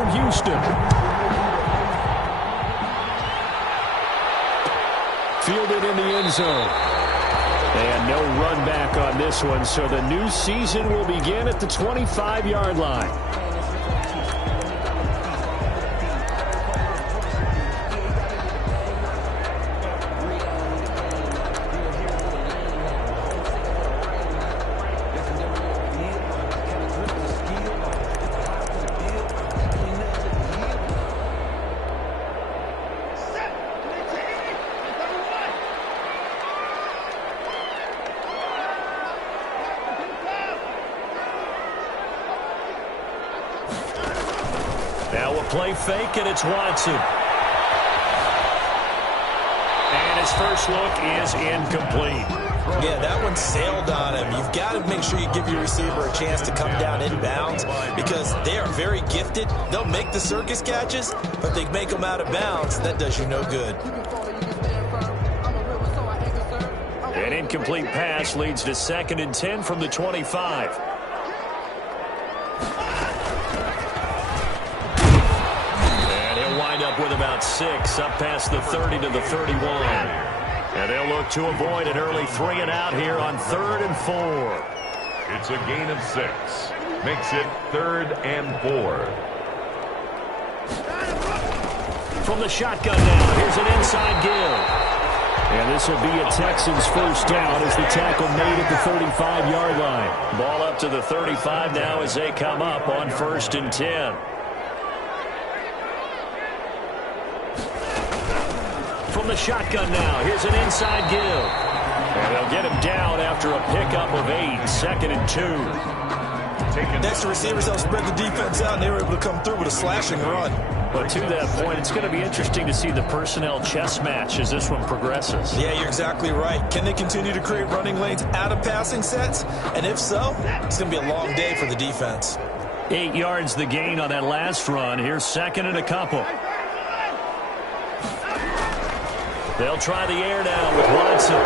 from Houston. Fielded in the end zone. And no run back on this one, so the new season will begin at the 25-yard line. Now a play fake, and it's Watson. And his first look is incomplete. Yeah, that one sailed on him. You've got to make sure you give your receiver a chance to come down inbounds because they are very gifted. They'll make the circus catches, but they make them out of bounds. That does you no good. An incomplete pass leads to 2nd and 10 from the 25. With about 6 up past the 30 to the 31. And they'll look to avoid an early 3-and-out here on 3rd and 4. It's a gain of 6. Makes it 3rd and 4. From the shotgun now, here's an inside give. And this will be a Texans first down as the tackle made at the 35-yard line. Ball up to the 35 now as they come up on 1st and 10. From the shotgun now, here's an inside give. And they'll get him down after a pickup of 8, 2nd and 2. Next, the receivers help spread the defense out, and they were able to come through with a slashing run. But to that point, it's going to be interesting to see the personnel chess match as this one progresses. Yeah, you're exactly right. Can they continue to create running lanes out of passing sets? And if so, it's going to be a long day for the defense. 8 yards the gain on that last run. Here's 2nd and a couple. They'll try the air now with Watson.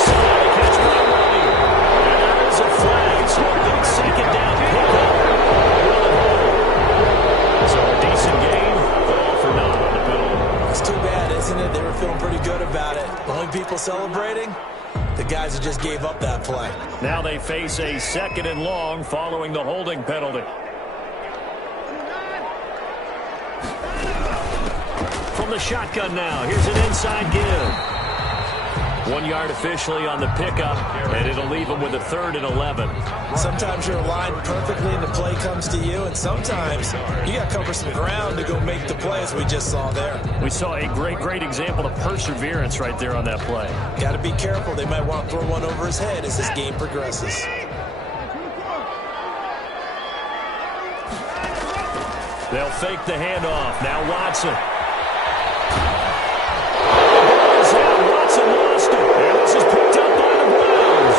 Somebody catch by Ray. And there is a flag. So a big 2nd down pickup. So a decent game, but all for naught on the penalty. It's too bad, isn't it? They were feeling pretty good about it. The only people celebrating, the guys who just gave up that play. Now they face a 2nd and long following the holding penalty. From the shotgun now, here's an inside give. 1 yard officially on the pickup, and it'll leave them with a 3rd and 11. Sometimes you're aligned perfectly and the play comes to you, and sometimes you got to cover some ground to go make the play, as we just saw there. We saw a great example of perseverance right there on that play. Got to be careful. They might want to throw one over his head as this game progresses. They'll fake the handoff. Now Watson. Watson lost it. And this is picked up by the Browns.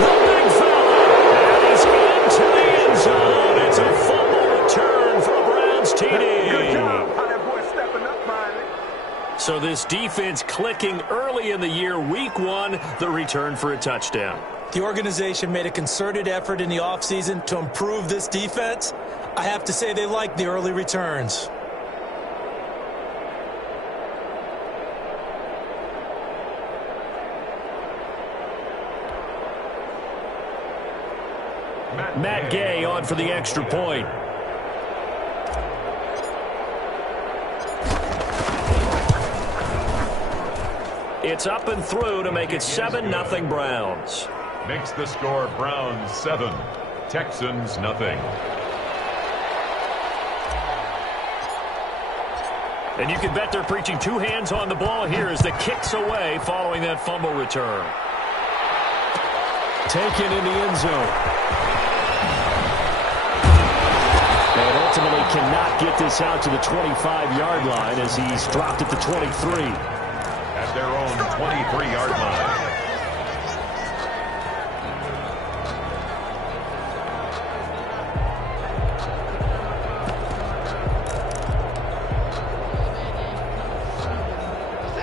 The big fella. And he's into the end zone. It's a fumble return for a Browns TD. Good job. How that boy stepping up finally. So this defense clicking early in the year. Week 1, the return for a touchdown. The organization made a concerted effort in the offseason to improve this defense. I have to say they like the early returns. Matt Gay on for the extra point. It's up and through to make it 7-0 Browns. Makes the score Browns 7, Texans nothing. And you can bet they're preaching 2 hands on the ball here as the kick's away following that fumble return. Taken in the end zone. And ultimately cannot get this out to the 25-yard line as he's dropped at the 23. At their own 23-yard line.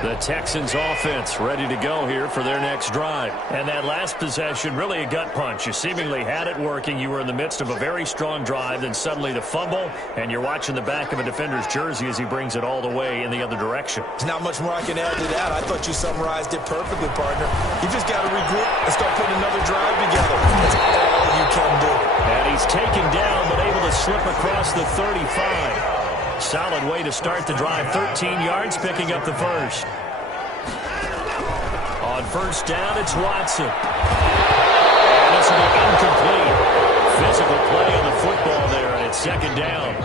The Texans offense ready to go here for their next drive. And that last possession, really a gut punch. You seemingly had it working. You were in the midst of a very strong drive, then suddenly the fumble, and you're watching the back of a defender's jersey as he brings it all the way in the other direction. There's not much more I can add to that. I thought you summarized it perfectly, partner. You just got to regroup and start putting another drive together. That's all you can do. And he's taken down, but able to slip across the 35. Solid way to start the drive. 13 yards, picking up the first. On first down, it's Watson. And this will be incomplete. Physical play on the football there, and it's second down.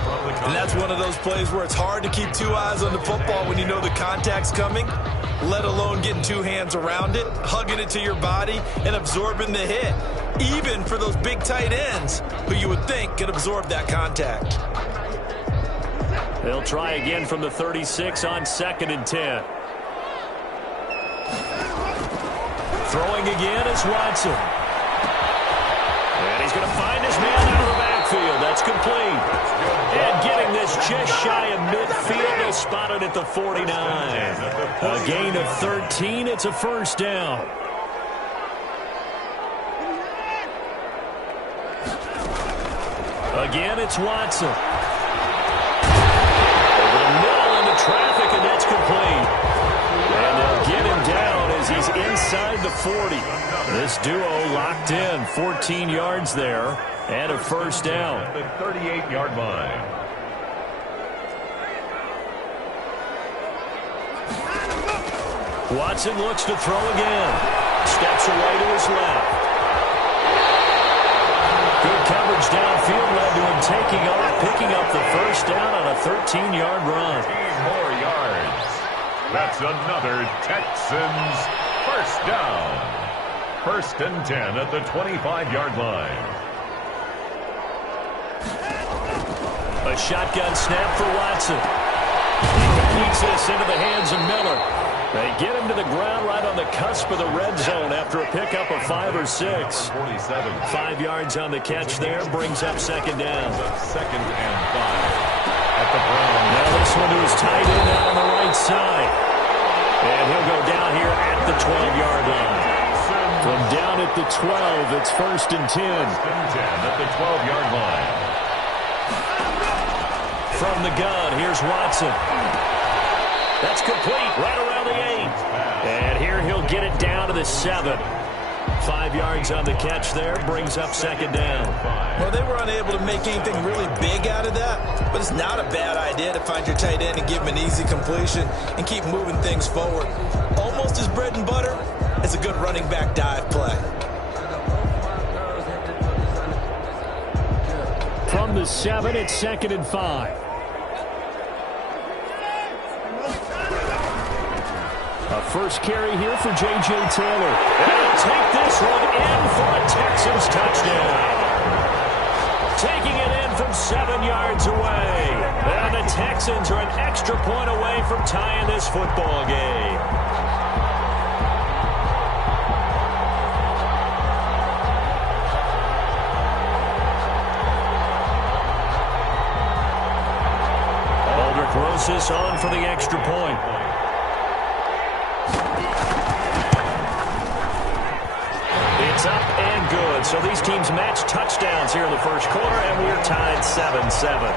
And that's one of those plays where it's hard to keep two eyes on the football when you know the contact's coming, let alone getting two hands around it, hugging it to your body, and absorbing the hit. Even for those big tight ends who you would think could absorb that contact. They'll try again from the 36 on 2nd and 10. Throwing again is Watson. And he's going to find his man out of the backfield. That's complete. And getting this just shy of midfield. He'll spot it at the 49. A gain of 13. It's a first down. Again, it's Watson. Over the middle into traffic, and that's complete. And they'll get him down as he's inside the 40. This duo locked in. 14 yards there and a first down. At the 38-yard line. Watson looks to throw again. Steps away to his left. Good coverage downfield led to him taking off, picking up the first down on a 13-yard run. 15 more yards. That's another Texans first down. 1st and 10 at the 25-yard line. A shotgun snap for Watson. He completes this into the hands of Miller. They get him to the ground right on the cusp of the red zone after a pickup of 5 or 6. 47. 5 yards on the catch there, brings up second down. 2nd and 5 at the Brown. Now this one to his tight end out on the right side. And he'll go down here at the 12-yard line. From down at the 12, it's 1st and 10. 1st and 10 at the 12-yard line. From the gun, here's Watson. That's complete, right around the 8. And here he'll get it down to the 7. 5 yards on the catch there, brings up second down. Well, they were unable to make anything really big out of that, but it's not a bad idea to find your tight end and give him an easy completion and keep moving things forward. Almost as bread and butter as a good running back dive play. From the 7, it's 2nd and 5. A first carry here for J.J. Taylor. And he'll take this one in for a Texans touchdown. Taking it in from 7 yards away. And the Texans are an extra point away from tying this football game. Aldrich Rosas on for the extra point. It's up and good. So these teams match touchdowns here in the first quarter, and we're tied 7-7.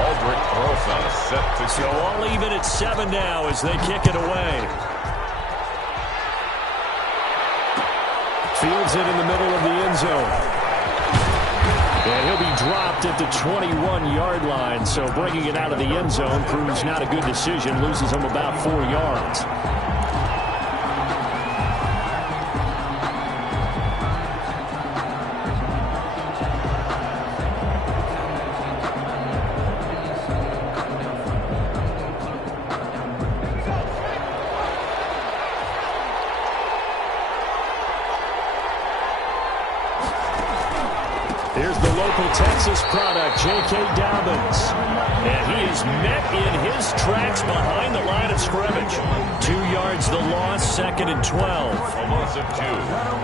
Aldrich Rosas set to So all even at 7 now as they kick it away. Fields it in the middle of the end zone. And he'll be dropped at the 21-yard line. So bringing it out of the end zone proves not a good decision. Loses him about 4 yards. Here's the local Texas product, J.K. Dobbins. And he is met in his tracks behind the line of scrimmage. 2 yards the loss, 2nd and 12. a loss of 2.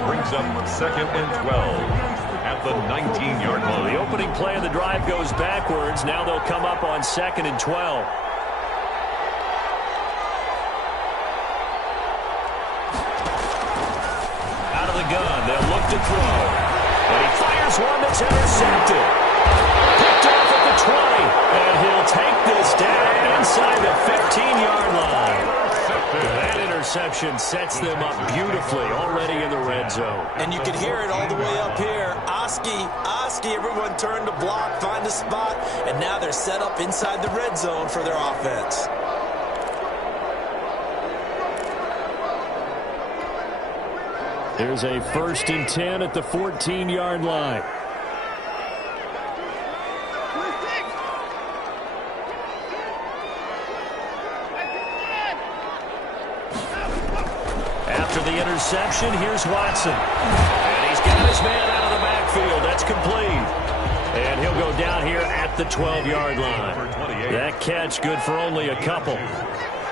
Brings up 2nd and 12 at the 19-yard line. The opening play of the drive goes backwards. Now they'll come up on 2nd and 12. the gun. They'll look to throw. And he fires one that's intercepted. Picked off at the 20. And he'll take this down inside the 15-yard line. That interception sets them up beautifully already in the red zone. And you can hear it all the way up here. Oski, everyone turn to block, find a spot, and now they're set up inside the red zone for their offense. Here's a 1st and 10 at the 14-yard line. After the interception, here's Watson. And he's got his man out of the backfield. That's complete. And he'll go down here at the 12-yard line. That catch good for only a couple.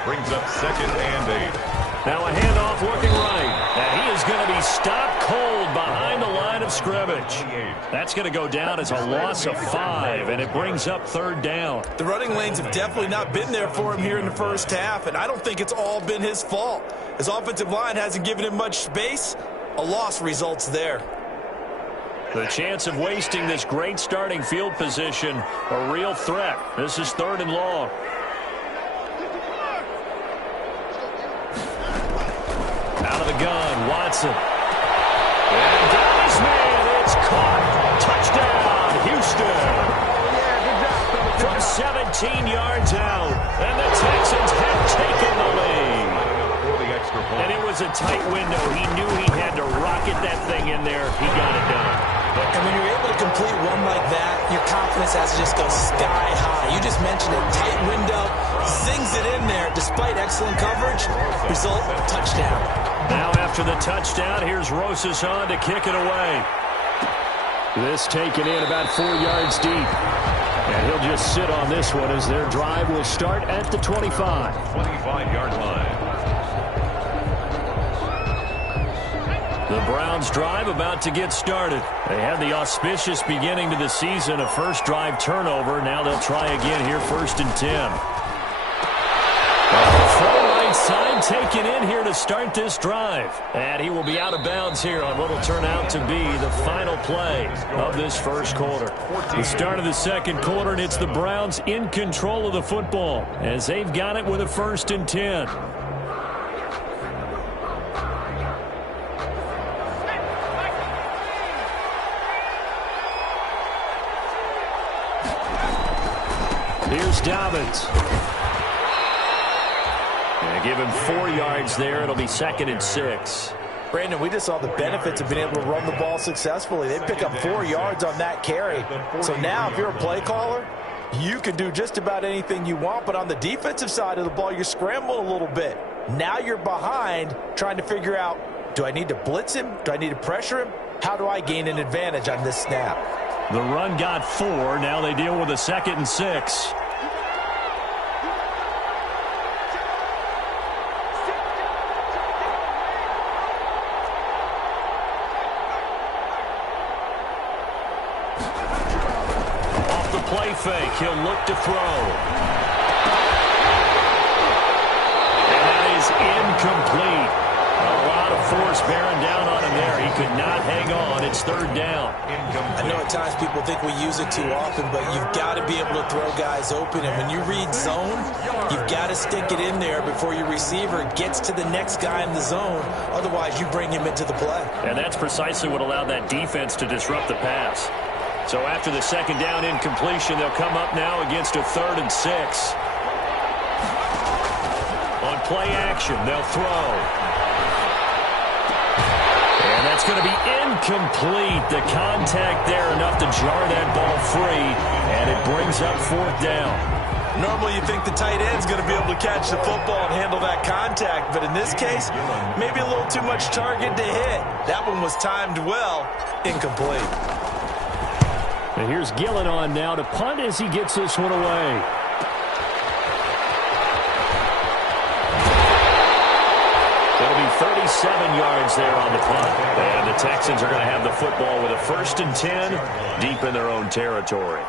Brings up 2nd and 8. Now a handoff looking right. And he is going to be stopped cold behind the line of scrimmage. That's going to go down as a loss of 5, and it brings up 3rd down. The running lanes have definitely not been there for him here in the first half, and I don't think it's all been his fault. His offensive line hasn't given him much space. A loss results there. The chance of wasting this great starting field position, a real threat. This is 3rd and long. Out of the gun, Watson. And got his man. It's caught. Touchdown, Houston. From 17 yards out. And the Texans have taken the lead. And it was a tight window. He knew he had to rocket that thing in there. He got it done. And when you're able to complete one like that, your confidence has to just go sky high. You just mentioned it. Tight window, zings it in there despite excellent coverage. Result, touchdown. Now after the touchdown, here's Rosas on to kick it away. This taken in about 4 yards deep. And he'll just sit on this one as their drive will start at the 25. 25-yard line. The Browns drive about to get started. They had the auspicious beginning to the season, a first drive turnover. Now they'll try again here, 1st and 10. Full right side taken in here to start this drive. And he will be out of bounds here on what will turn out to be the final play of this first quarter. The start of the second quarter, and it's the Browns in control of the football as they've got it with a 1st and 10. Here's Dobbins. And give him 4 yards there. It'll be 2nd and 6. Brandon, we just saw the benefits of being able to run the ball successfully. They pick up 4 yards on that carry. So now if you're a play caller, you can do just about anything you want. But on the defensive side of the ball, you're scrambling a little bit. Now you're behind trying to figure out, do I need to blitz him? Do I need to pressure him? How do I gain an advantage on this snap? The run got 4. Now they deal with a 2nd and 6. Off the play fake, he'll look to throw. And that is incomplete. A lot of force bearing down on him there. He could not hang on. It's 3rd down. I know at times people think we use it too often, but you've got to be able to throw guys open. And when you read zone, you've got to stick it in there before your receiver gets to the next guy in the zone. Otherwise, you bring him into the play. And that's precisely what allowed that defense to disrupt the pass. So after the 2nd down incompletion, they'll come up now against a 3rd and 6. On play action, they'll throw. And that's going to be incomplete. The contact there enough to jar that ball free, and it brings up 4th down. Normally you think the tight end's going to be able to catch the football and handle that contact, but in this case, maybe a little too much target to hit. That one was timed well, incomplete. And here's Gillen on now to punt as he gets this one away. It'll be 37 yards there on the punt. And the Texans are going to have the football with a 1st and 10 deep in their own territory.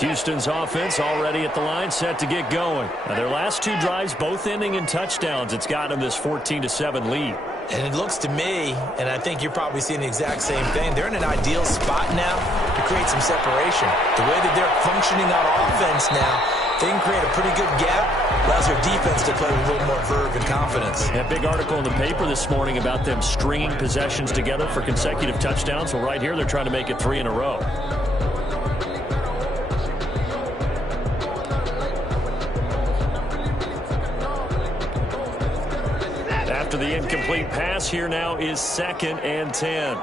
Houston's offense already at the line, set to get going. Now, their last two drives both ending in touchdowns. It's got them this 14-7 lead. And it looks to me, and I think you're probably seeing the exact same thing, they're in an ideal spot now to create some separation. The way that they're functioning on offense now, they can create a pretty good gap, allows their defense to play with a little more verve and confidence. That big article in the paper this morning about them stringing possessions together for consecutive touchdowns. Well, right here, they're trying to make it 3 in a row. After the incomplete pass, here now is 2nd and 10.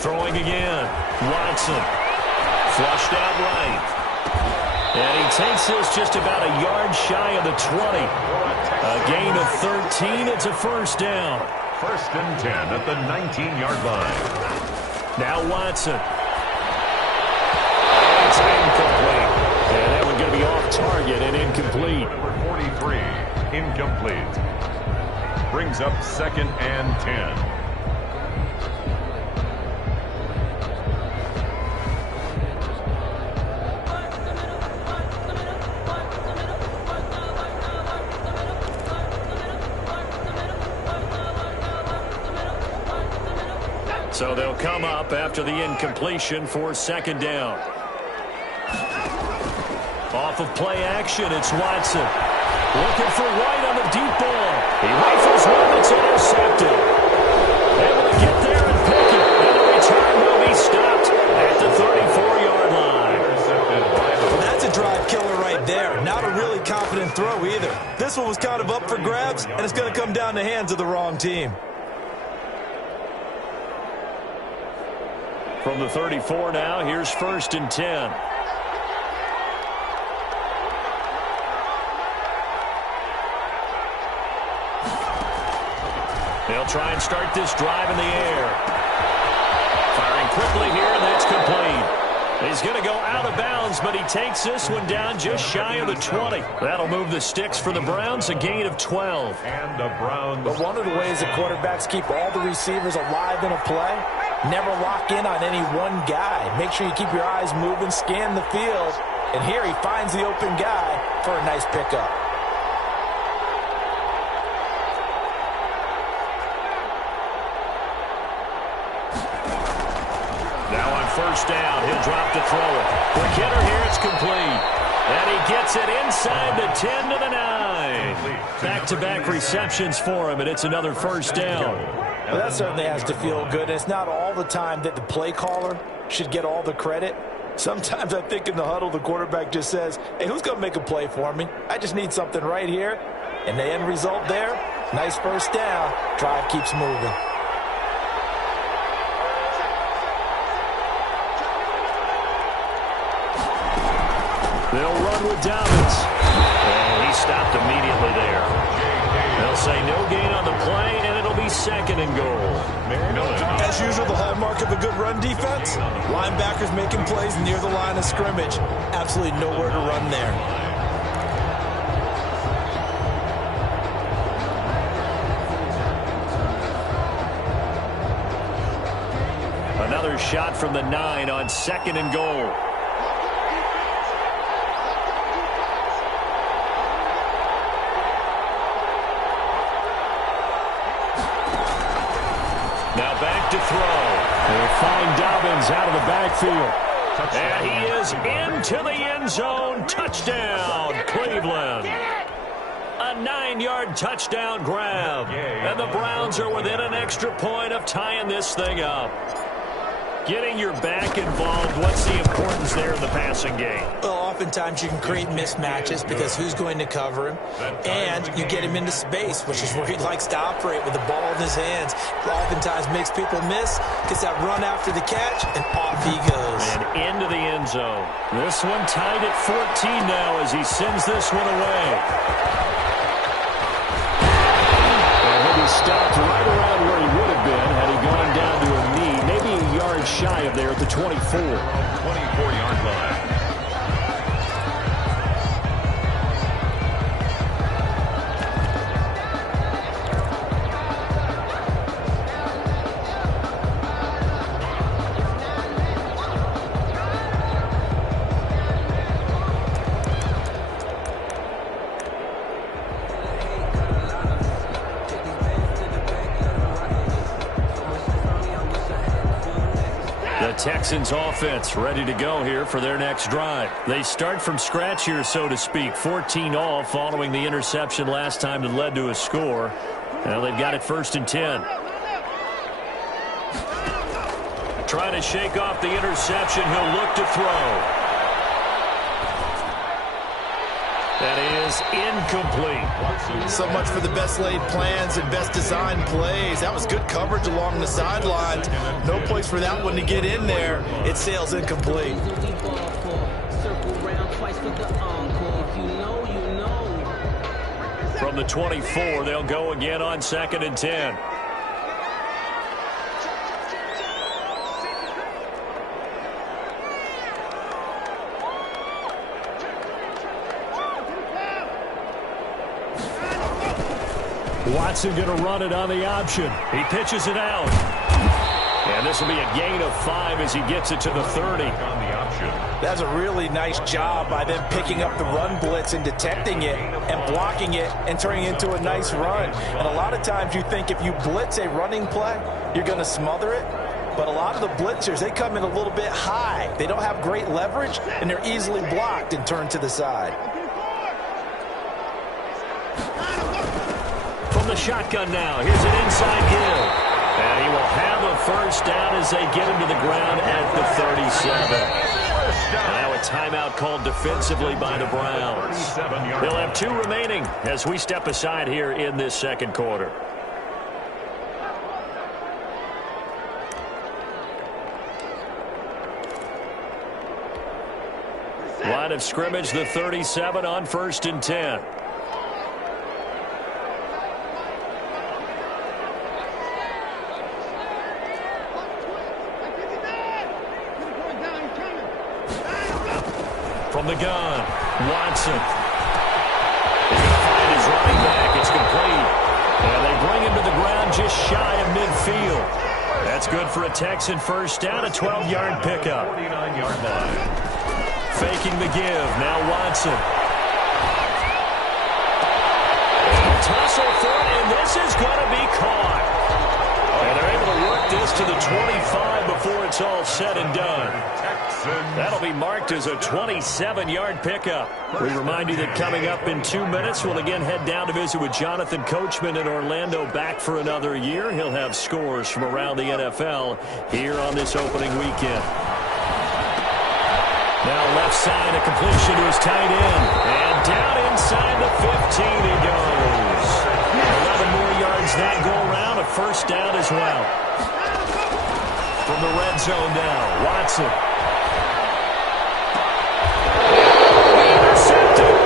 Throwing again. Watson. Flushed out right. And he takes this just about a yard shy of the 20. A gain of 13. It's a first down. 1st and 10 at the 19-yard line. Now Watson. It's incomplete. And that one going to be off target and incomplete. Number 43, incomplete. Brings up 2nd and 10. So they'll come up after the incompletion for 2nd down. Off of play action, it's Watson. Looking for White on the deep ball. He rifles one that's intercepted. Able to get there and pick it. And the return will be stopped at the 34-yard line. That's a drive killer right there. Not a really confident throw either. This one was kind of up for grabs, and it's going to come down the hands of the wrong team. From the 34 now, here's 1st and 10. They'll try and start this drive in the air. Firing quickly here, and that's complete. He's going to go out of bounds, but he takes this one down just shy of the 20. That'll move the sticks for the Browns, a gain of 12. And the Browns. But one of the ways the quarterbacks keep all the receivers alive in a play, never lock in on any one guy. Make sure you keep your eyes moving, scan the field. And here he finds the open guy for a nice pickup. Now on 1st down, he'll drop to throw it. Quick hitter here, it's complete. And he gets it inside the 10 to the 9. Back-to-back receptions for him, and it's another 1st down. Well, that certainly has to feel good. It's not all the time that the play caller should get all the credit. Sometimes I think in the huddle, the quarterback just says, hey, who's going to make a play for me? I just need something right here. And the end result there, nice 1st down. Drive keeps moving. They'll run with Dobbins. And he stopped immediately there. They'll say no gain on the play, and it'll be 2nd and goal. As usual, the hallmark of a good run defense, linebackers making plays near the line of scrimmage. Absolutely nowhere to run there. Another shot from the 9 on 2nd and goal. Now back to throw. They'll find Dobbins out of the backfield. And he is into the end zone. Touchdown, Cleveland. A 9-yard touchdown grab. And the Browns are within an extra point of tying this thing up. Getting your back involved, what's the importance there in the passing game? Well, oftentimes you can create mismatches because who's going to cover him? And you get him into space, which is where he likes to operate with the ball in his hands. Oftentimes makes people miss, gets that run after the catch, and off he goes. And into the end zone. This one tied at 14 now as he sends this one away. And he'll be stopped right around where he would have been had he gone down to a knee. Maybe a yard shy of there at the 24. 24-yard line. Texans offense ready to go here for their next drive. They start from scratch here, so to speak. 14-all following the interception last time that led to a score. Now they've got it 1st and 10. Trying to shake off the interception. He'll look to throw. That is incomplete. So much for the best laid plans and best designed plays. That was good coverage along the sidelines. No place for that one to get in there. It sails incomplete. From the 24, they'll go again on 2nd and 10. Watson going to run it on the option. He pitches it out. And this will be a gain of 5 as he gets it to the 30. That's a really nice job by them picking up the run blitz and detecting it and blocking it and turning it into a nice run. And a lot of times you think if you blitz a running play, you're going to smother it. But a lot of the blitzers, they come in a little bit high. They don't have great leverage, and they're easily blocked and turned to the side. From the shotgun now, here's an inside give. And he will have a first down as they get him to the ground at the 37. Now a timeout called defensively by the Browns. They'll have 2 remaining as we step aside here in this second quarter. Line of scrimmage, the 37 on 1st and 10. From the gun, Watson. He's going to find his running back. It's complete. And they bring him to the ground just shy of midfield. That's good for a Texan first down, a 12-yard pickup. 49-yard line. Faking the give. Now Watson. And tussle for it, and this is going to be caught. And they're able to work this to the 25 before it's all said and done. That'll be marked as a 27-yard pickup. We remind you that coming up in 2 minutes, we'll again head down to visit with Jonathan Coachman in Orlando, back for another year. He'll have scores from around the NFL here on this opening weekend. Now left side, a completion to his tight end. And down inside the 15 he goes. 11 more yards that go around, a first down as well. From the red zone now, Watson. Intercepted.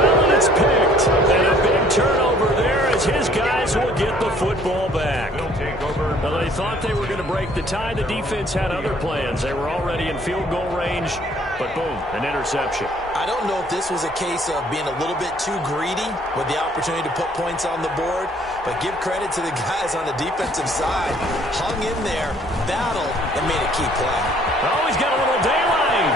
Well, and it's picked. And a big turnover there as his guys will get the football back. Well, they thought they were going to break the tie. The defense had other plans. They were already in field goal range, but boom, an interception. I don't know if this was a case of being a little bit too greedy with the opportunity to put points on the board, but give credit to the guys on the defensive side. Hung in there, battled, and made a key play. Oh, he's got a little daylight.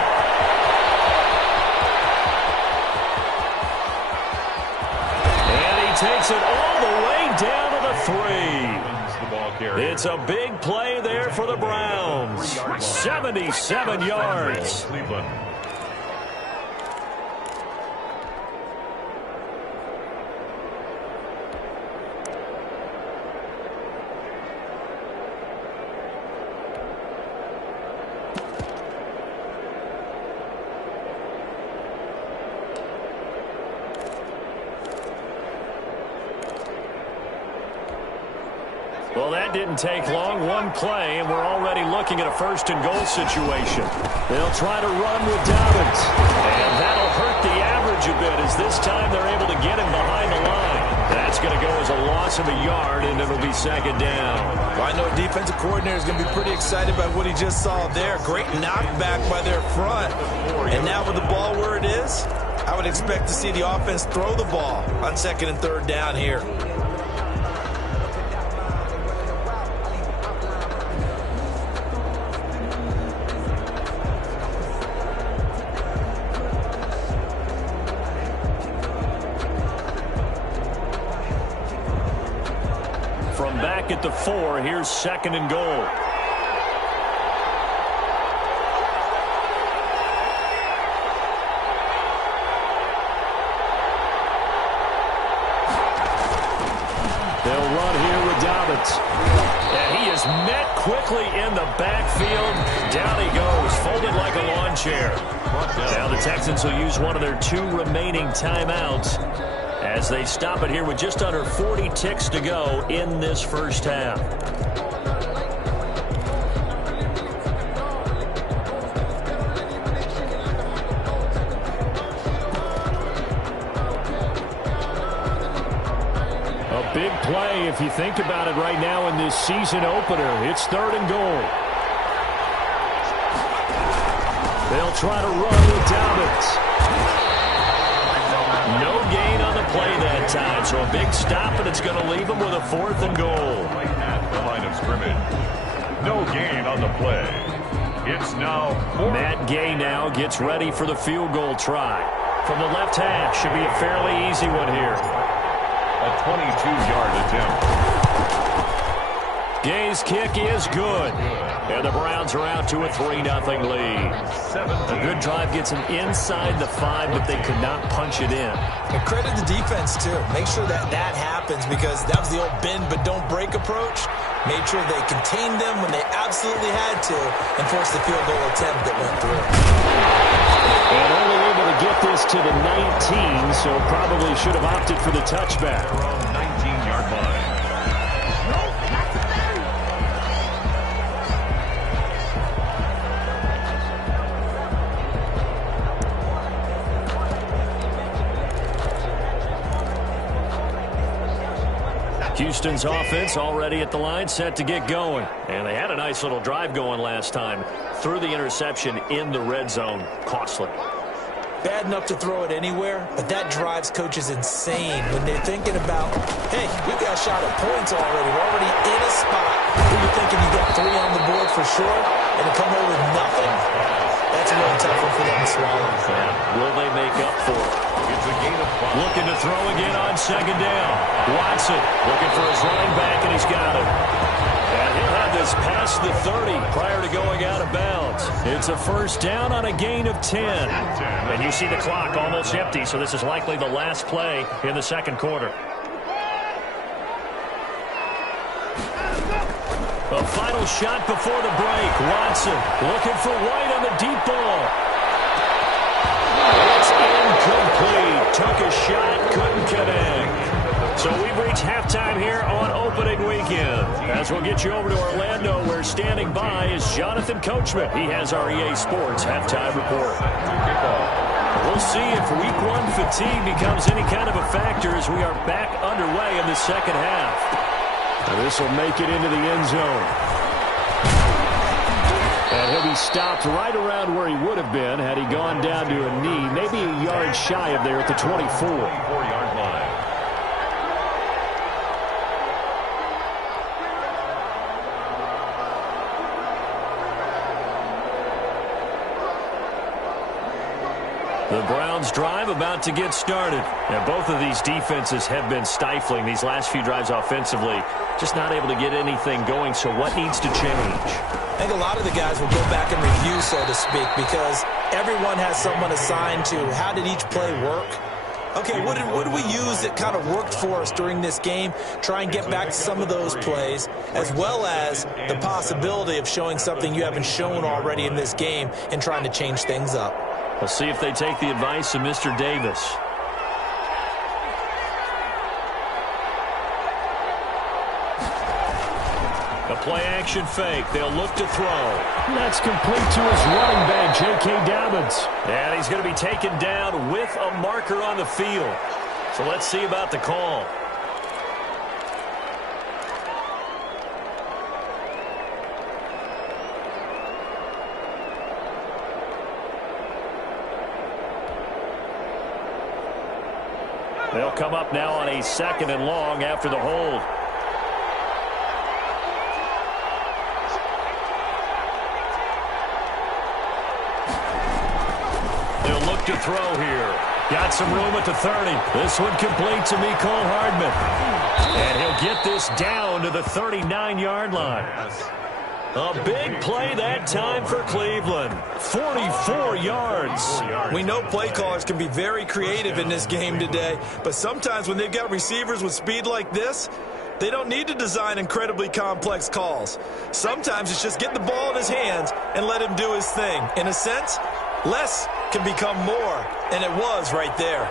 And he takes it all the way down to the 3. It's a big play there for the Browns. 77 yards. Well, that didn't take long. One play, and we're already looking at a 1st and goal situation. They'll try to run with Dobbins. And that'll hurt the average a bit as this time they're able to get him behind the line. That's going to go as a loss of a yard, and it'll be 2nd down. Well, I know defensive coordinator is going to be pretty excited by what he just saw there. Great knockback by their front. And now with the ball where it is, I would expect to see the offense throw the ball on 2nd and 3rd down here. From back at the 4, here's 2nd and goal. run here with Dobbins. And he is met quickly in the backfield. Down he goes, folded like a lawn chair. Now the Texans will use one of their 2 remaining timeouts as they stop it here with just under 40 ticks to go in this first half. Big play if you think about it right now in this season opener. It's 3rd and goal. They'll try to run with Dobbins. No gain on the play that time, so a big stop, and it's going to leave them with a 4th and goal. Right at the line of scrimmage. No gain on the play. It's now Matt Gay now gets ready for the field goal try. From the left hash, should be a fairly easy one here. A 22-yard attempt. Gay's kick is good. And the Browns are out to a 3-0 lead. A good drive gets them inside the 5, but they could not punch it in. And credit the defense, too. Make sure that happens, because that was the old bend but don't break approach. Made sure they contained them when they absolutely had to and forced the field goal attempt that went through. And only able to get this to the 19, so probably should have opted for the touchback. Around 19-yard line. Houston's offense already at the line, set to get going. And they had a nice little drive going last time. Threw the interception in the red zone. Costly. Bad enough to throw it anywhere, but that drives coaches insane when they're thinking about, hey, we've got a shot at points already. We're already in a spot where you're thinking you got 3 on the board for sure, and to come away with nothing, that's a really tough one for them to swallow. Will they make up for it? It's a gain of 5. Looking to throw again on 2nd down. Watson looking for his running back, and he's got it. And he'll have this past the 30 prior to going out of bounds. It's a 1st down on a gain of 10. And you see the clock almost empty, so this is likely the last play in the 2nd quarter. A final shot before the break. Watson looking for White on the deep ball. It's incomplete. Took a shot, couldn't connect. So we've reached halftime here on opening weekend. As we'll get you over to Orlando, where standing by is Jonathan Coachman. He has our EA Sports halftime report. We'll see if Week 1 fatigue becomes any kind of a factor as we are back underway in the 2nd half. And this will make it into the end zone. And he'll be stopped right around where he would have been had he gone down to a knee, maybe a yard shy of there at the 24. 24-yard line. The Browns drive about to get started. Now, both of these defenses have been stifling these last few drives offensively. Just not able to get anything going, so what needs to change? I think a lot of the guys will go back and review, so to speak, because everyone has someone assigned to how did each play work. Okay, what did we use that kind of worked for us during this game? Try and get back to some of those plays, as well as the possibility of showing something you haven't shown already in this game and trying to change things up. Let's see if they take the advice of Mr. Davis. A play-action fake. They'll look to throw. That's complete to his running back, J.K. Dobbins. And he's going to be taken down with a marker on the field. So let's see about the call. They'll come up now on a 2nd and long after the hold. They'll look to throw here. Got some room at the 30. This one complete to Mecole Hardman. And he'll get this down to the 39-yard line. A big play that time for Cleveland. 44 yards. We know play callers can be very creative in this game today, but sometimes when they've got receivers with speed like this, They don't need to design incredibly complex calls. Sometimes it's just get the ball in his hands and let him do his thing. In a sense, less can become more, and it was right there.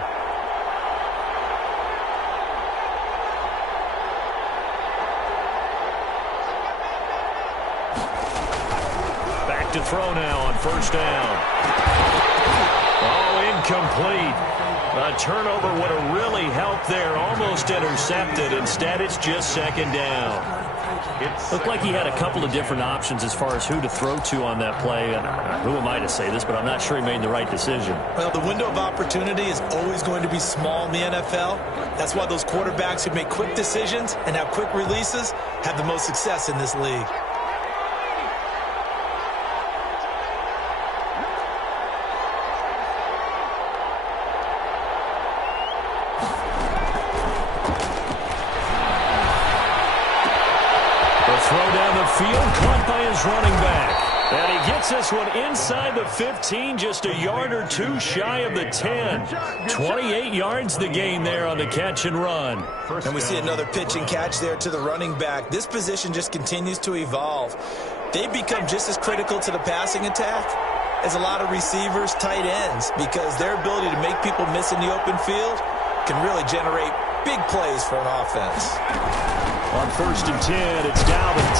Back to throw now on first down. Oh, incomplete. A turnover would have really helped there. Almost intercepted. Instead, it's just second down. Looked like he had a couple of different options as far as who to throw to on that play. And who am I to say this, but I'm not sure he made the right decision. Well, the window of opportunity is always going to be small in the NFL. That's why those quarterbacks who make quick decisions and have quick releases have the most success in this league. Throw down the field, caught by his running back. And he gets this one inside the 15, just a yard or two shy of the 10. 28 yards the gain there on the catch and run. And we see another pitch and catch there to the running back. This position just continues to evolve. They've become just as critical to the passing attack as a lot of receivers, tight ends, because their ability to make people miss in the open field can really generate big plays for an offense. On first and 10, it's Dobbins.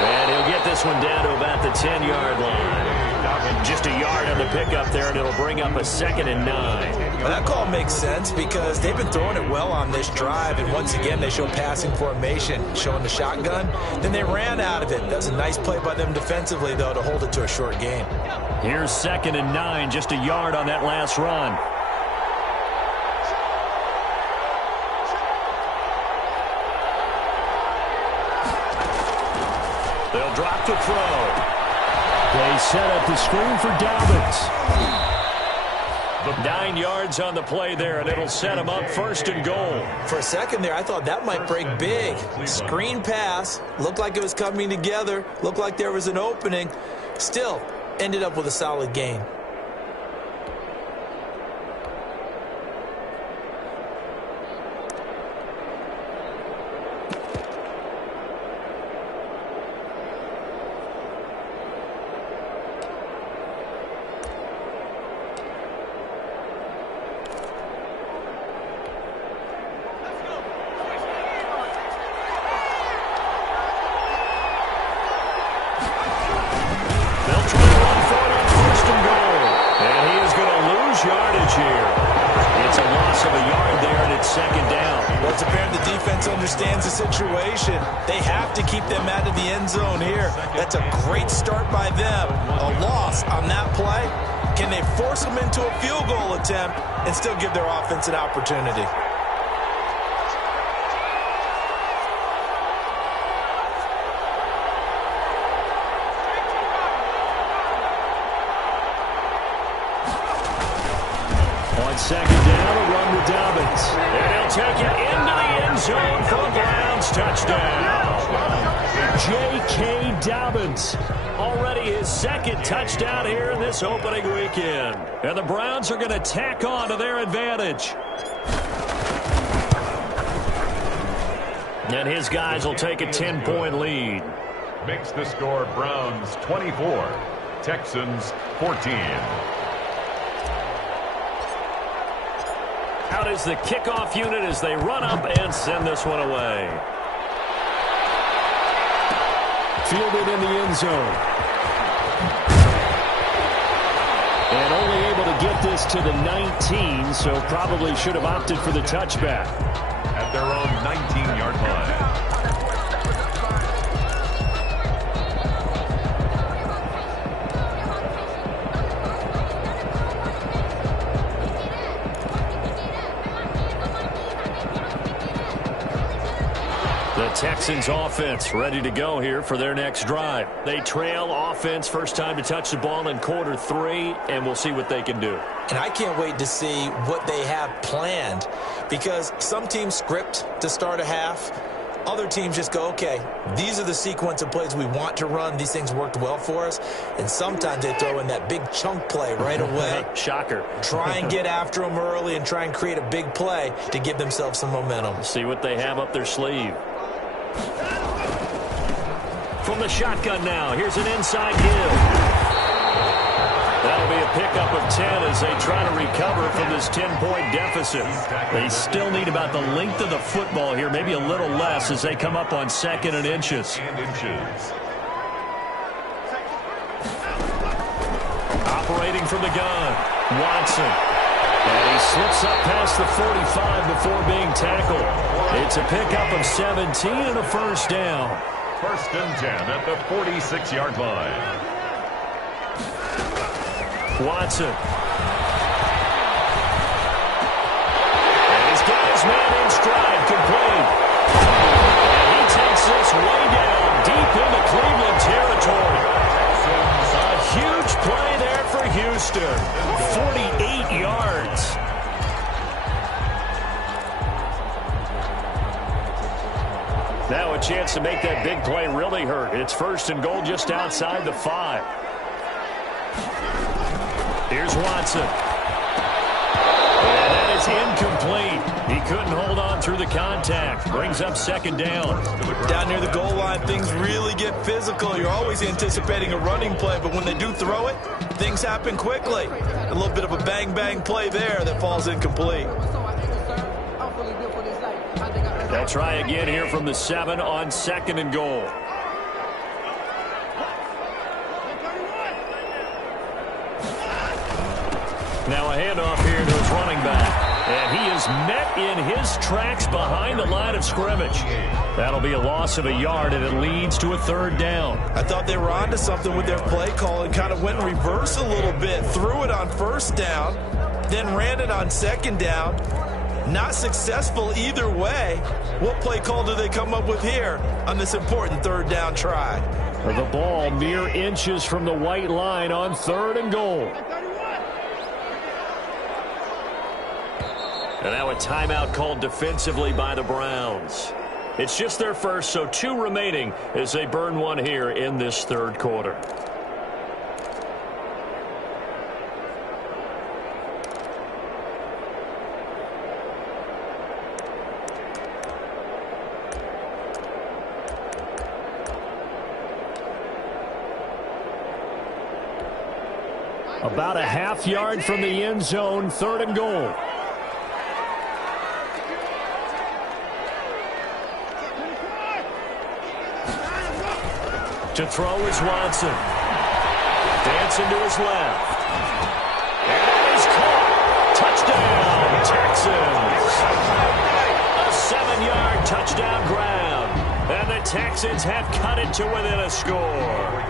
And he'll get this one down to about the 10-yard line. Just a yard on the pickup there, and it'll bring up a 2nd and 9. Well, that call makes sense because they've been throwing it well on this drive, and once again they show passing formation, showing the shotgun. Then they ran out of it. That was a nice play by them defensively, though, to hold it to a short gain. Here's 2nd and 9, just a yard on that last run. They'll drop to throw. They set up the screen for Dobbins. 9 yards on the play there, and it'll set him up 1st and goal. For a second there, I thought that might break big. Screen pass. Looked like it was coming together. Looked like there was an opening. Still, ended up with a solid gain. Yardage here. It's a loss of a yard there, and it's 2nd down. Well, it's apparent the defense understands the situation. They have to keep them out of the end zone here. That's a great start by them. A loss on that play. Can they force them into a field goal attempt and still give their offense an opportunity? On 2nd down, a run with Dobbins. And he'll take it into the end zone for the Browns. Touchdown. J.K. Dobbins. Already his 2nd touchdown here in this opening weekend. And the Browns are going to tack on to their advantage. And his guys will take a 10-point lead. Makes the score Browns 24, Texans 14. Out is the kickoff unit as they run up and send this one away. Fielded in the end zone. And only able to get this to the 19, so probably should have opted for the touchback. At their own 19-yard line. The Texans offense ready to go here for their next drive. They trail offense, first time to touch the ball in quarter 3, and we'll see what they can do. And I can't wait to see what they have planned, because some teams script to start a half. Other teams just go, okay, these are the sequence of plays we want to run. These things worked well for us. And sometimes they throw in that big chunk play right away. Shocker. Try and get after them early and try and create a big play to give themselves some momentum. See what they have up their sleeve. From the shotgun now, here's an inside give. That'll be a pickup of 10 as they try to recover from this 10-point deficit. They still need about the length of the football here, maybe a little less as they come up on 2nd and inches. Operating from the gun, Watson. And he slips up past the 45 before being tackled. It's a pickup of 17 and a first down. 1st and 10 at the 46-yard line. Watson. And he's got his man in stride, complete. And he takes this way down, deep into Cleveland territory. A huge play there for Houston. 48 yards. Now a chance to make that big play really hurt. It's 1st and goal just outside the 5. Here's Watson. And that is incomplete. He couldn't hold on through the contact. Brings up 2nd down. Down near the goal line, things really get physical. You're always anticipating a running play, but when they do throw it, things happen quickly. A little bit of a bang-bang play there that falls incomplete. They'll try again here from the 7 on 2nd and goal. Now a handoff here to his running back. And he is met in his tracks behind the line of scrimmage. That'll be a loss of a yard, and it leads to a 3rd down. I thought they were onto something with their play call and kind of went in reverse a little bit. Threw it on 1st down, then ran it on 2nd down. Not successful either way. What play call do they come up with here on this important 3rd down try? The ball mere inches from the white line on 3rd and goal. And now a timeout called defensively by the Browns. It's just their first, so 2 remaining as they burn one here in this 3rd quarter. About a half yard from the end zone, 3rd and goal. To throw is Watson. Dancing to his left. And it is caught. Touchdown, Texans. A 7-yard touchdown grab. And the Texans have cut it to within a score.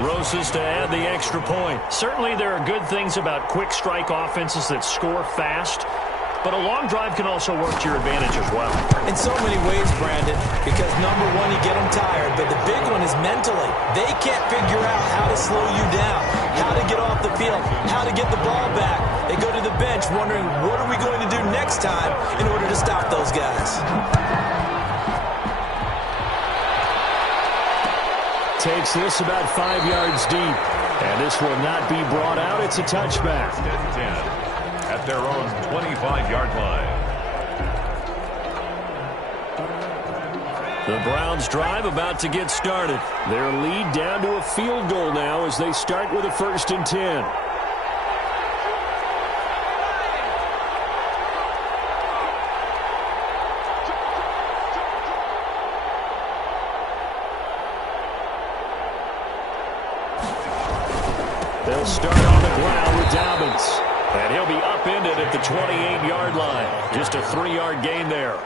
Rosas to add the extra point. Certainly there are good things about quick strike offenses that score fast. But a long drive can also work to your advantage as well. In so many ways, Brandon, because number one, you get them tired, but the big one is mentally. They can't figure out how to slow you down, how to get off the field, how to get the ball back. They go to the bench wondering, what are we going to do next time in order to stop those guys? Takes this about 5 yards deep. And this will not be brought out. It's a touchback. 10 at their own 25-yard line. The Browns drive about to get started. Their lead down to a field goal now as they start with a 1st and 10. They'll start on the ground with Dobbins. And he'll be upended at the 28-yard line. Just a 3-yard gain there.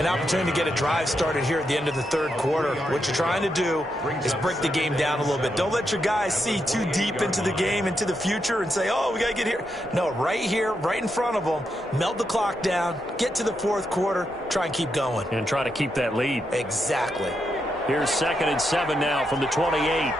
An opportunity to get a drive started here at the end of the 3rd quarter. What you're trying to do is break the game down a little bit. Don't let your guys see too deep into the game, into the future, and say, oh, we got to get here. No, right here, right in front of them, melt the clock down, get to the 4th quarter, try and keep going. And try to keep that lead. Exactly. Here's 2nd and 7 now from the 28.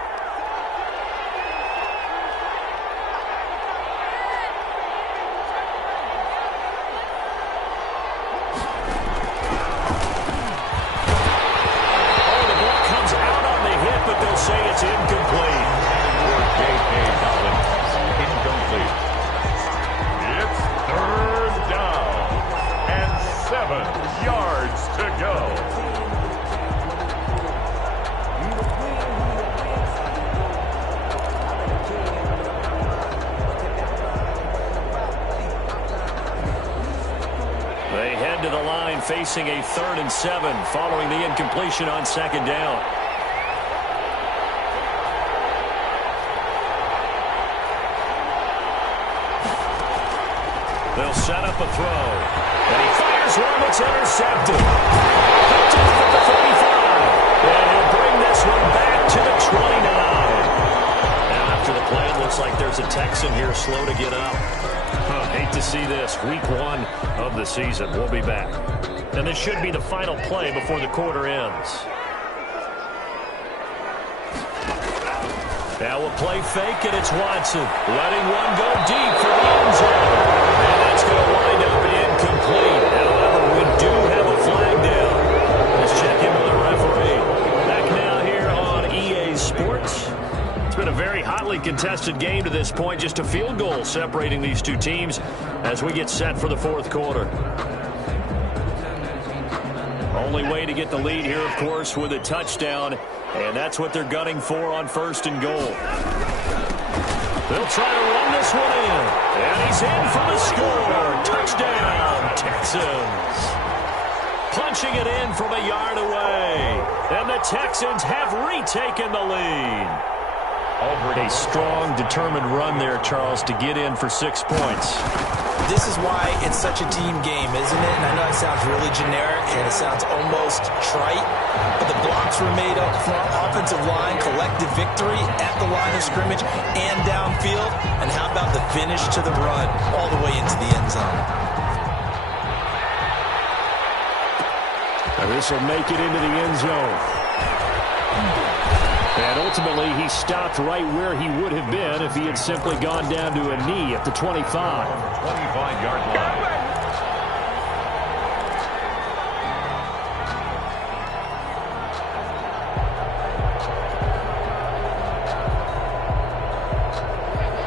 They head to the line facing a 3rd and 7 following the incompletion on 2nd down. They'll set up a throw. And he fires one that's intercepted. Picked off at the 35. And he'll bring this one back to the 29. Now after the play, it looks like there's a Texan here slow to get up. Hate to see this. Week 1 of the season. We'll be back. And this should be the final play before the quarter ends. Now a play fake, and it's Watson. Letting one go deep for the end zone. And that's going to wind up incomplete. However, we do have a flag down. Let's check in with the referee. Back now here on EA Sports. It's been a very hotly contested game to this point. Just a field goal separating these two teams as we get set for the 4th quarter. Only way to get the lead here, of course, with a touchdown. And that's what they're gunning for on 1st and goal. They'll try to run this one in. And he's in for the score. Touchdown, Texans. Punching it in from a yard away. And the Texans have retaken the lead. A strong, determined run there, Charles, to get in for 6 points. This is why it's such a team game, isn't it? And I know it sounds really generic and it sounds almost trite, but the blocks were made up front, offensive line, collective victory at the line of scrimmage and downfield. And how about the finish to the run all the way into the end zone? And this will make it into the end zone. And ultimately, he stopped right where he would have been if he had simply gone down to a knee at the 25. 25-yard line.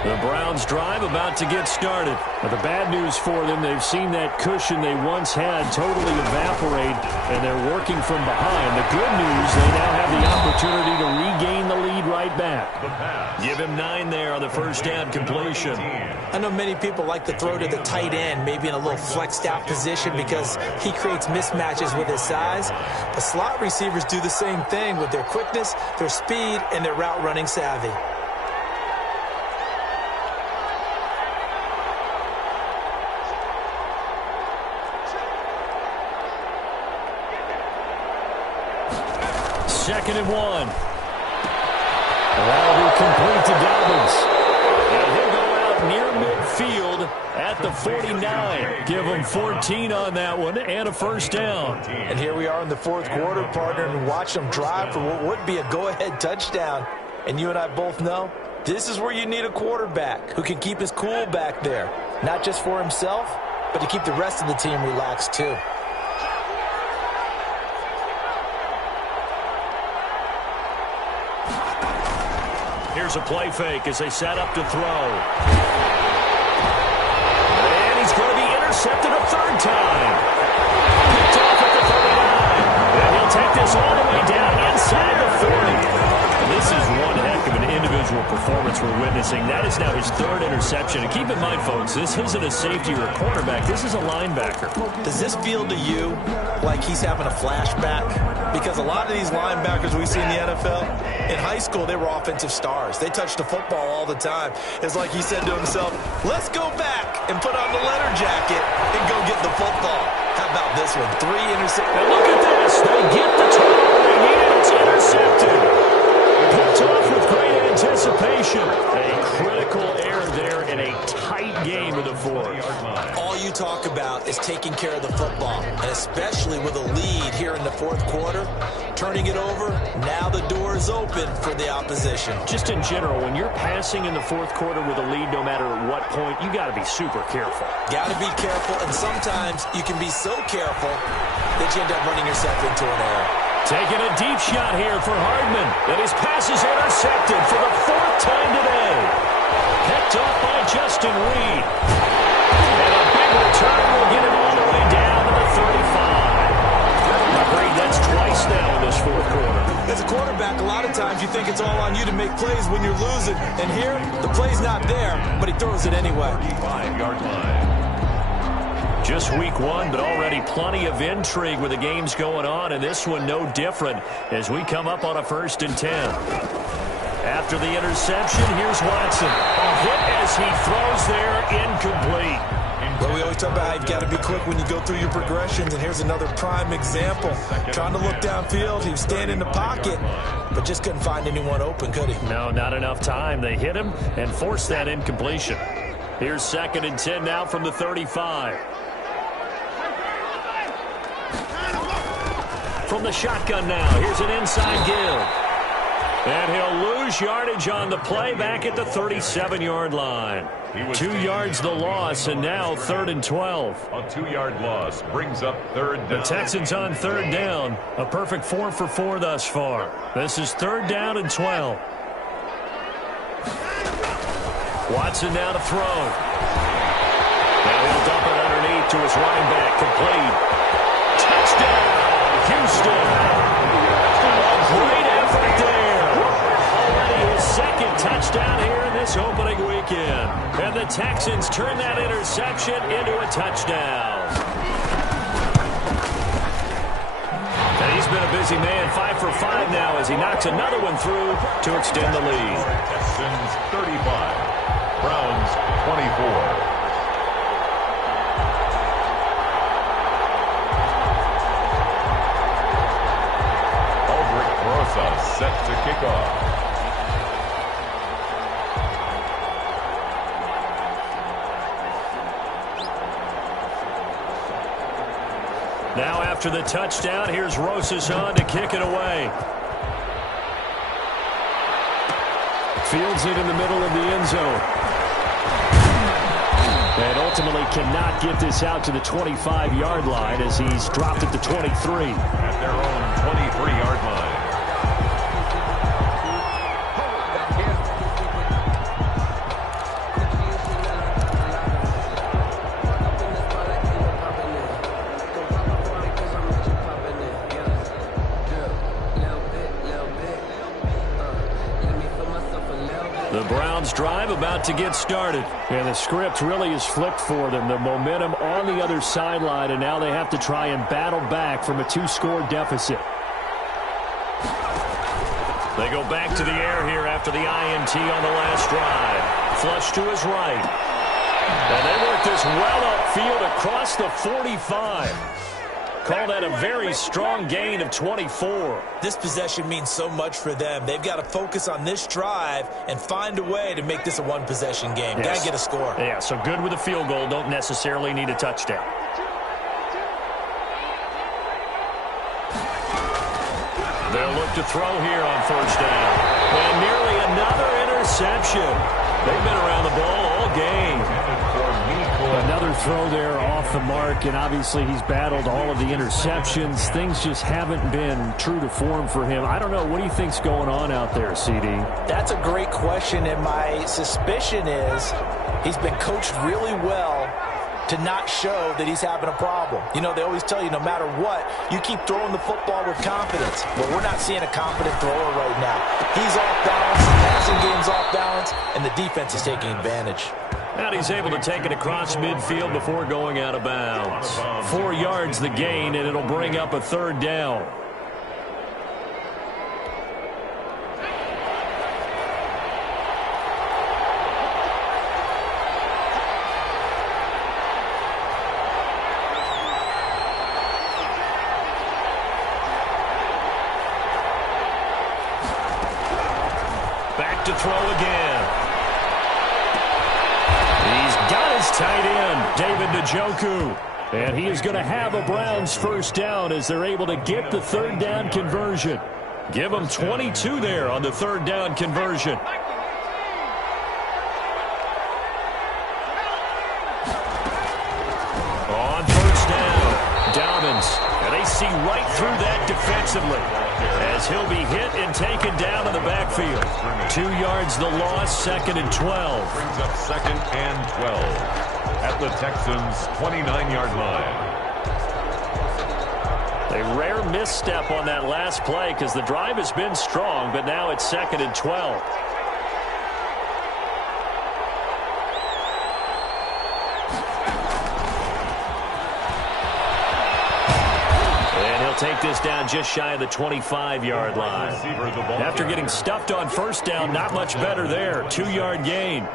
The Browns drive about to get started. But the bad news for them, they've seen that cushion they once had totally evaporate, and they're working from behind. The good news, they now have the opportunity to regain the lead right back. Give him 9 there on the 1st down completion. I know many people like to throw to the tight end, maybe in a little flexed out position because he creates mismatches with his size. But slot receivers do the same thing with their quickness, their speed, and their route running savvy. Second and 1. That'll be complete to Dobbins. And he'll go out near midfield at the 49. Give him 14 on that one and a 1st down. And here we are in the 4th quarter, partner, and watch them drive for what would be a go-ahead touchdown. And you and I both know this is where you need a quarterback who can keep his cool back there. Not just for himself, but to keep the rest of the team relaxed too. Here's a play fake as they set up to throw. And he's going to be intercepted a 3rd time. Picked off at the 39. And he'll take this all the way down inside the 40. And this is one heck of an individual performance we're witnessing. That is now his 3rd interception. And keep in mind, folks, this isn't a safety or a cornerback. This is a linebacker. Does this feel to you like he's having a flashback? Because a lot of these linebackers we see in the NFL, in high school, they were offensive stars. They touched the football all the time. It's like he said to himself, let's go back and put on the leather jacket and go get the football. How about this one? 3 interceptions. And look at this. They get the turnover, and it's intercepted. Picked off with great anticipation. A critical error there in a tight game of the 4th. All you talk about is taking care of the football, and especially with a lead here in the 4th quarter, turning it over, now the door is open for the opposition. Just in general, when you're passing in the 4th quarter with a lead, no matter at what point, you got to be super careful. Got to be careful, and sometimes you can be so careful that you end up running yourself into an error. Taking a deep shot here for Hardman, and his pass is intercepted for the 4th time today. Picked off by Justin Reed. And a big return will get him all the way down to the 35. Agreed, that's twice now in this 4th quarter. As a quarterback, a lot of times you think it's all on you to make plays when you're losing. And here, the play's not there, but he throws it anyway. 5-yard line. Just week one, but already plenty of intrigue with the games going on, and this one no different as we come up on a 1st and 10. After the interception, here's Watson. A hit as he throws there, incomplete. Well, we always talk about how you've got to be quick when you go through your progressions, and here's another prime example. Trying to look downfield, he was standing in the pocket, but just couldn't find anyone open, could he? No, not enough time. They hit him and forced that incompletion. Here's 2nd and 10 now from the 35. From the shotgun now, here's an inside give. And he'll lose yardage on the play back at the 37-yard line. 2 yards the loss, and now 3rd and 12. A 2-yard loss brings up 3rd down. The Texans on 3rd down. A perfect 4 for 4 thus far. This is 3rd down and 12. Watson now to throw. Now he'll dump it underneath to his running back. Complete. Touchdown, Houston. Great effort there. Already his 2nd touchdown here in this opening weekend. And the Texans turn that interception into a touchdown. And he's been a busy man, 5 for 5 now as he knocks another one through to extend the lead. Texans 35, Browns 24. Set to kick off. Now after the touchdown, here's Rosas on to kick it away. Fields it in the middle of the end zone. And ultimately cannot get this out to the 25-yard line as he's dropped at the 23. At their own 23-yard line. Drive about to get started, and the script really is flipped for them. The momentum on the other sideline, and now they have to try and battle back from a 2-score deficit. They go back to the air here after the INT on the last drive. Flush to his right, and they work this well upfield across the 45. Call that a very strong gain of 24. This possession means so much for them. They've got to focus on this drive and find a way to make this a one-possession game. Yes. Got to get a score. Yeah, so good with a field goal. Don't necessarily need a touchdown. They'll look to throw here on 1st down. And nearly another interception. They've been around the ball all game. Another throw there off the mark, and obviously he's battled all of the interceptions. Things just haven't been true to form for him. I don't know. What do you think's going on out there, CD? That's a great question, and my suspicion is he's been coached really well to not show that he's having a problem. You know, they always tell you no matter what, you keep throwing the football with confidence. Well, we're not seeing a confident thrower right now. He's off balance, the passing game's off balance, and the defense is taking advantage. And he's able to take it across midfield before going out of bounds. 4 yards the gain, and it'll bring up a 3rd down. Back to throw again. He's got his tight end, David Njoku. And he is going to have a Browns 1st down as they're able to get the 3rd down conversion. Give them 22 there on the 3rd down conversion. On 1st down, Dobbins. And they see right through that defensively as he'll be hit and taken down in the backfield. 2 yards the loss, 2nd and 12. Brings up 2nd and 12 at the Texans' 29-yard line. A rare misstep on that last play because the drive has been strong, but now it's 2nd and 12. take this down just shy of the 25-yard line. After getting stuffed on first down, not much better there. 2-yard gain.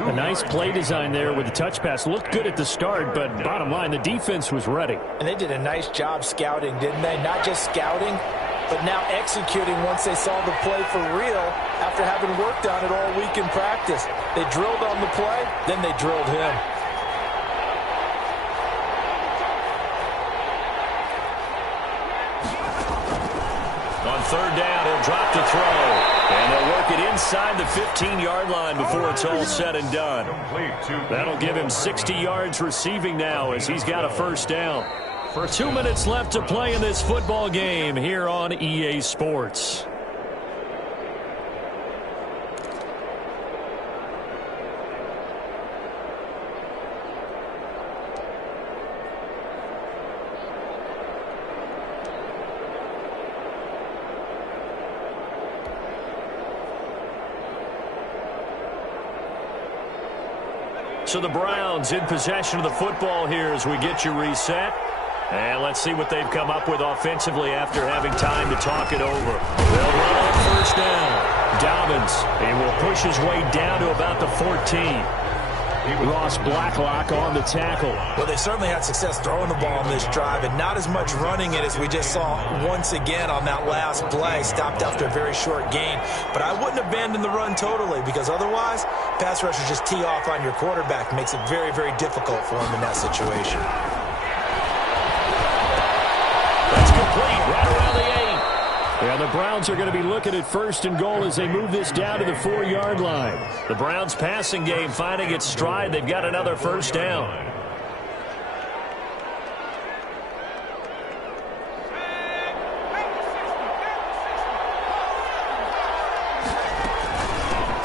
A nice play design there with the touch pass. Looked good at the start, but bottom line, the defense was ready. And they did a nice job scouting, didn't they? Not just scouting, but now executing once they saw the play for real after having worked on it all week in practice. They drilled on the play, then they drilled him. On third down, he'll drop to throw. And they'll work it inside the 15-yard line before it's all said and done. That'll give him 60 yards receiving now as he's got a first down. 2 minutes left to play in this football game here on EA Sports. So the Browns in possession of the football here as we get you reset. And let's see what they've come up with offensively after having time to talk it over. They'll run on first down. Dobbins, he will push his way down to about the 14. Ross Blacklock on the tackle. Well, they certainly had success throwing the ball on this drive, and not as much running it as we just saw once again on that last play. Stopped after a very short gain. But I wouldn't abandon the run totally, because otherwise, pass rushers just tee off on your quarterback. Makes it very, very difficult for him in that situation. That's complete right around the 8. Yeah, the Browns are going to be looking at first and goal as they move this down to the 4-yard line. The Browns passing game finding its stride. They've got another first down.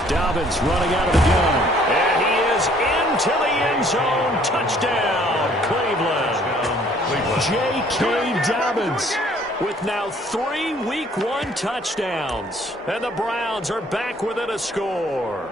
Dobbins running out of the gun. And he is into the end zone. Touchdown, Cleveland. J.K. Dobbins with now 3 Week 1 touchdowns. And the Browns are back within a score.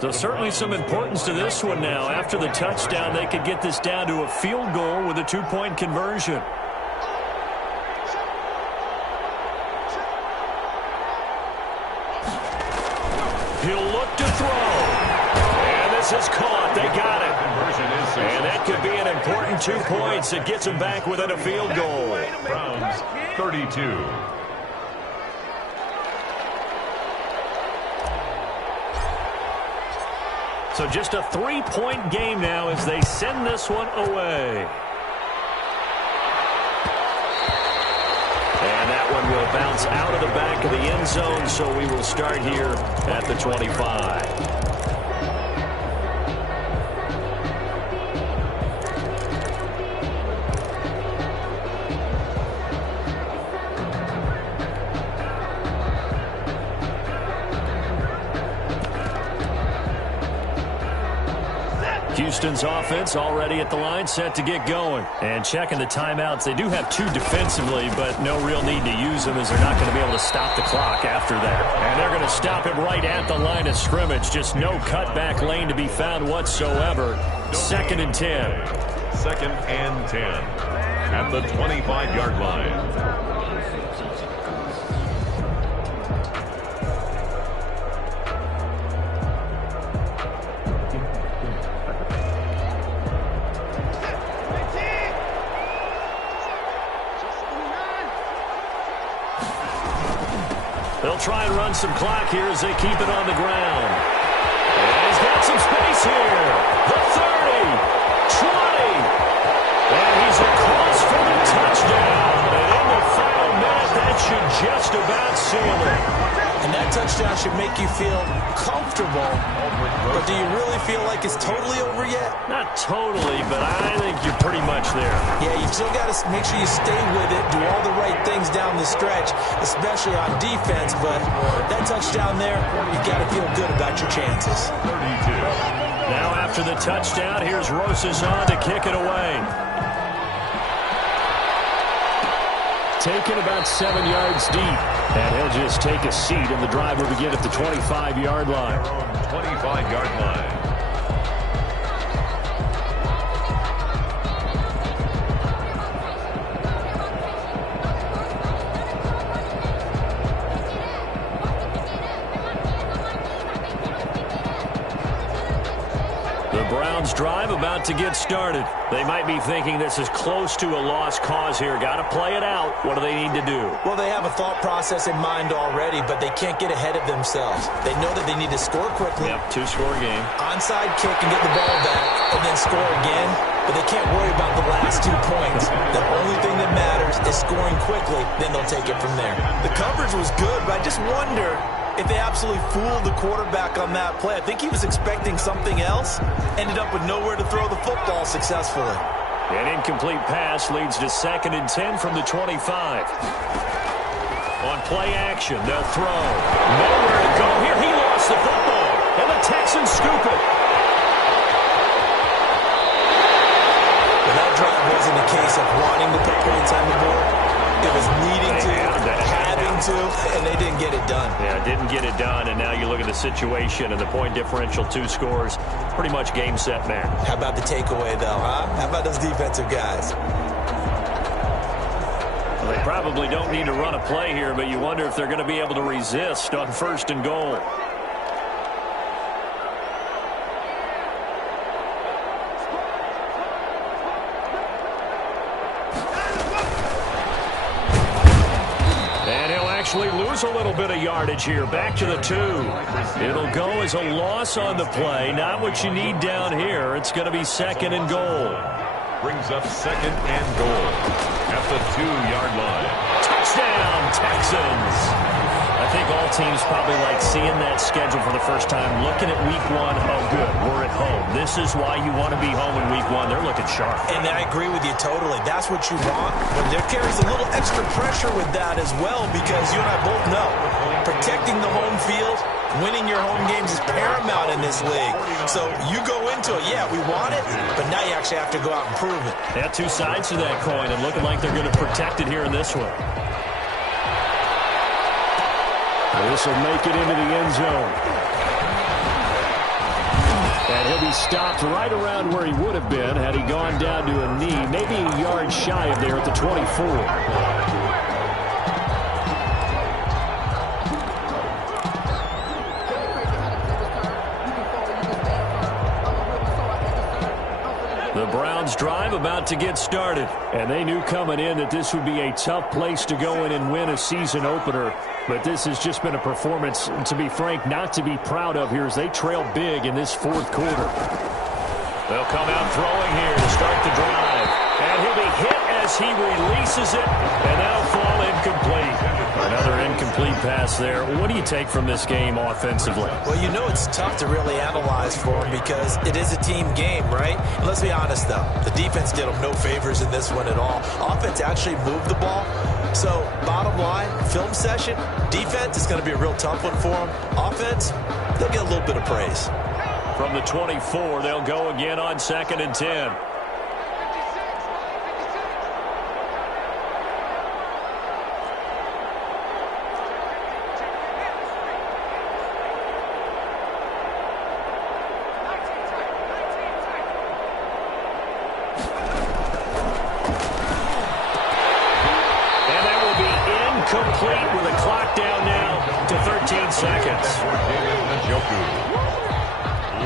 So certainly some importance to this one now. After the touchdown, they could get this down to a field goal with a 2-point conversion. He'll look to throw. And this is caught. They got it. And that could be an important 2 points. It gets them back within a field goal. Browns 32. So just a 3-point game now as they send this one away. And that one will bounce out of the back of the end zone, so we will start here at the 25. Houston's offense already at the line, set to get going. And checking the timeouts. They do have 2 defensively, but no real need to use them as they're not going to be able to stop the clock after that. And they're going to stop him right at the line of scrimmage. Just no cutback lane to be found whatsoever. 2nd and 10. 2nd and 10 at the 25-yard line. They'll try and run some clock here as they keep it on the ground. And he's got some space here. The 30, 20. And he's across for the touchdown. And in the final minute, that should just about seal it. And that touchdown should make you feel comfortable. But do you really feel like it's totally over yet? Not totally, but I think you're pretty much there. Yeah, you've still got to make sure you stay with it, do all the right things down the stretch, especially on defense. But that touchdown there, you've got to feel good about your chances. 32. Now after the touchdown, here's Rosas on to kick it away. taken about 7 yards deep. And he'll just take a seat, and the drive will begin at the 25-yard line. 25-yard line. Browns drive about to get started. They might be thinking this is close to a lost cause here. Got to play it out. What do they need to do? Well, they have a thought process in mind already, but they can't get ahead of themselves. They know that they need to score quickly. Yep, two-score game. Onside kick and get the ball back and then score again, but they can't worry about the last 2 points. The only thing that matters is scoring quickly, then they'll take it from there. The coverage was good, but I just wonder if they absolutely fooled the quarterback on that play. I think he was expecting something else, ended up with nowhere to throw the football successfully. An incomplete pass leads to 2nd and 10 from the 25. On play action, they'll throw. Nowhere to go here. He lost the football, and the Texans scoop it. Well, that drive wasn't a case of wanting to put points on the board. It was needing to, having to, and they didn't get it done. Yeah, didn't get it done, and now you look at the situation and the point differential, 2 scores, pretty much game, set, match. How about the takeaway, though, huh? How about those defensive guys? Well, they probably don't need to run a play here, but you wonder if they're going to be able to resist on 1st and goal. Lose a little bit of yardage here. Back to the 2. It'll go as a loss on the play. Not what you need down here. It's going to be 2nd and goal. Brings up 2nd and goal at the 2-yard line. Touchdown, Texans. I think all teams probably like seeing that schedule for the first time, looking at week 1. Oh, good, we're at home. This is why you want to be home in week 1. They're looking sharp. And I agree with you totally. That's what you want. But there carries a little extra pressure with that as well, because you and I both know protecting the home field, winning your home games is paramount in this league. So you go into it, yeah, we want it, but now you actually have to go out and prove it. Yeah, 2 sides to that coin, and looking like they're going to protect it here in this one. This will make it into the end zone. And he'll be stopped right around where he would have been had he gone down to a knee, maybe a yard shy of there at the 24. The Browns drive about to get started. And they knew coming in that this would be a tough place to go in and win a season opener. But this has just been a performance, to be frank, not to be proud of here as they trail big in this 4th quarter. They'll come out throwing here to start the drive. And he'll be hit as he releases it, and that'll fall incomplete. Another incomplete pass there. What do you take from this game offensively? Well, you know it's tough to really analyze for them because it is a team game, right? And let's be honest, though. The defense did them no favors in this one at all. Offense actually moved the ball. So, bottom line, film session, defense is going to be a real tough one for them. Offense, they'll get a little bit of praise. From the 24, they'll go again on 2nd and 10. Complete with a clock down now to 13 seconds.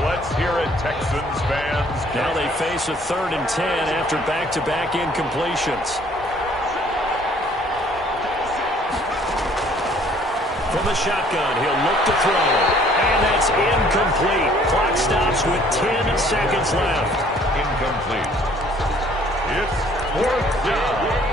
Let's hear it, Texans fans. Now they face a 3rd and 10 after back-to-back incompletions. From the shotgun, he'll look to throw. And that's incomplete. Clock stops with 10 seconds left. Incomplete. It's 4th down.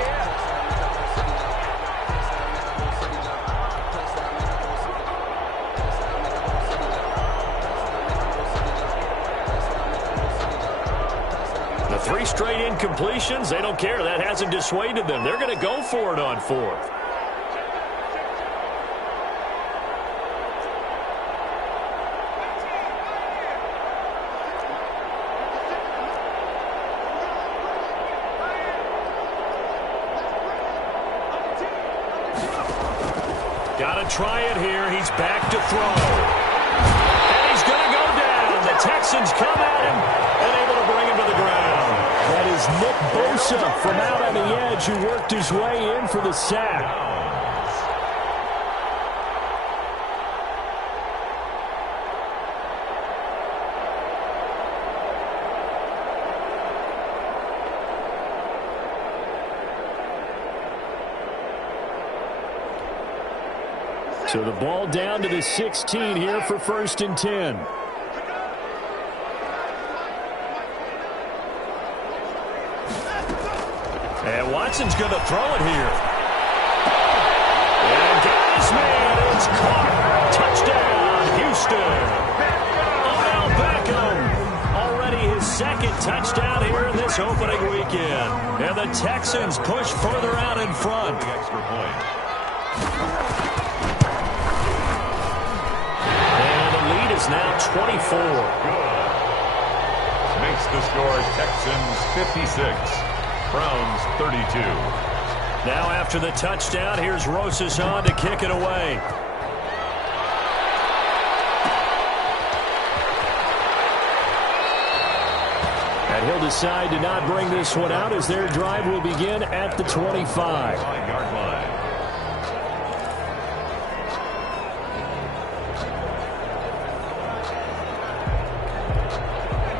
The 3 straight incompletions, they don't care. That hasn't dissuaded them. They're going to go for it on 4th. Got to try it here. He's back to throw. And he's going to go down. The Texans come at him and able to bring him to the ground. That is Nick Bosa from out on the edge who worked his way in for the sack. So the ball down to the 16 here for 1st and 10. And Watson's going to throw it here. And got his man. It's caught. Touchdown, Houston. Odell Beckham. Already his 2nd touchdown here in this opening weekend. And the Texans push further out in front. Extra point. Is now 24. Good. Makes the score Texans 56, Browns 32. Now after the touchdown, here's Rosas on to kick it away. And he'll decide to not bring this one out as their drive will begin at the 25. 5-yard line.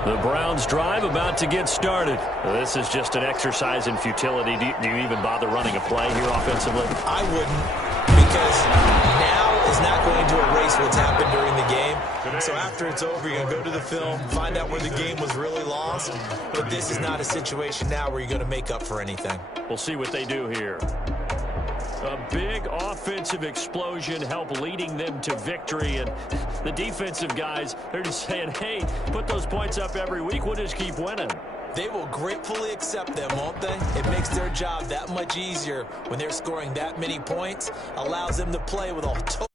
The Browns drive about to get started. This is just an exercise in futility. Do you even bother running a play here offensively? I wouldn't, because now is not going to erase what's happened during the game. So after it's over, you're going to go to the film, find out where the game was really lost. But this is not a situation now where you're going to make up for anything. We'll see what they do here. A big offensive explosion helped leading them to victory. And the defensive guys, they're just saying, hey, put those points up every week. We'll just keep winning. They will gratefully accept them, won't they? It makes their job that much easier when they're scoring that many points. Allows them to play with a total